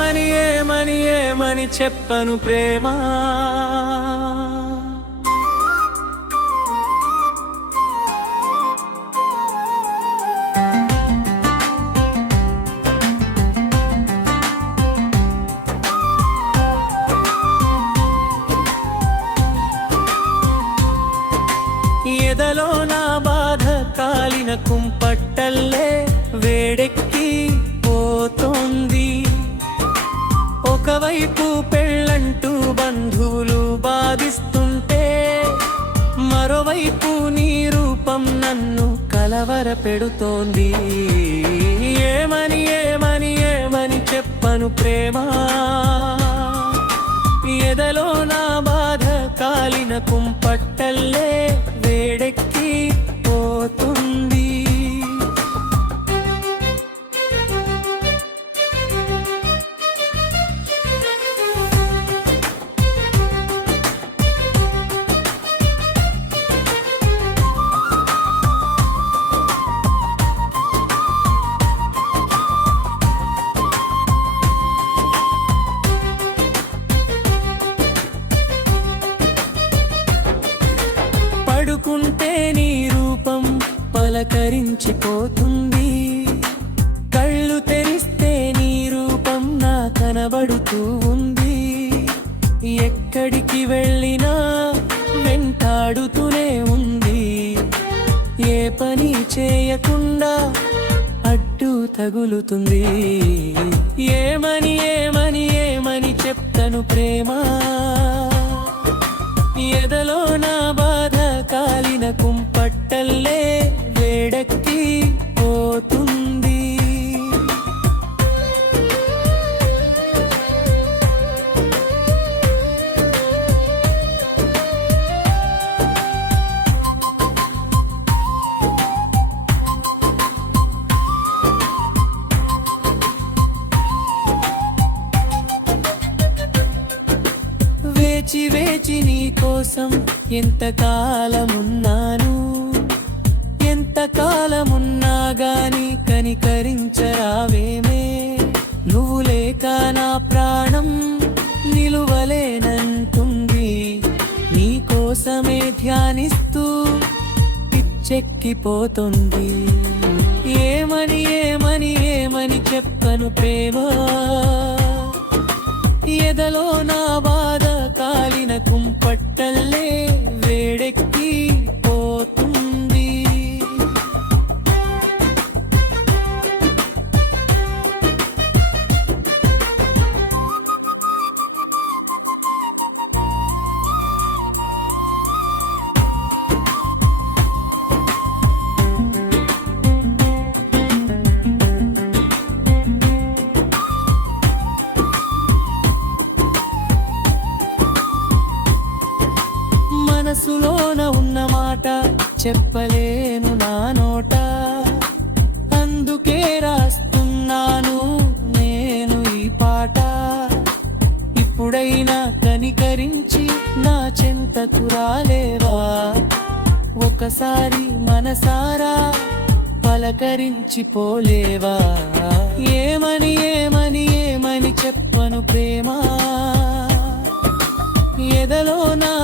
ఏమని చెప్పను ప్రేమ. ఎదలో నా బాధ కాలిన కుంపట్టల్లే వేడెక్కి పోతోంది. ఒకవైపు పెళ్ళంటూ బంధువులు బాధిస్తుంటే, మరోవైపు నీ రూపం నన్ను కలవర పెడుతోంది. ఏమని చెప్పను ప్రేమ. ఎదలో నా బాధ కాలిన కుంపట్టల్లే వేడెక్కి పోతుంది. పడుకుంటే నీ రూపం పలకరించిపోతుంది. కళ్ళు తెరిస్తే నీ రూపం నా కనబడుతూ ఉంది. ఎక్కడికి వెళ్ళినా వెంటాడుతూనే ఉంది. ఏ పని చేయకుండా అడ్డు తగులుతుంది. ఏమని చెప్తాను ప్రేమ. ఎదలో నా బాధ కాలిన కుంపట్టల్లే వేడెక్కి పోతుంది. వేచి నీ కోసం ఎంతకాలమున్నాను. ఎంతకాలమున్నా గాని కనికరించరావేమే. నువ్వు లేక నా ప్రాణం నిలువలేనంటుంది. నీ కోసమే ధ్యానిస్తూ పిచ్చెక్కిపోతుంది. ఏమని చెప్పను ప్రేమ. ఎదలో నా బాధ కాలిన కుంపట్టల్లే వేడెక్కి పోతుంది. మనసులోన ఉన్న మాట చెప్పలేను నా నోట. అందుకే రాస్తున్నాను నేను ఈ పాట. ఇప్పుడైనా కనికరించి నా చెంతకు రాలేవా. ఒకసారి మనసారా పలకరించిపోలేవా. ఏమని చెప్పను ప్రేమ. ఎదలో నా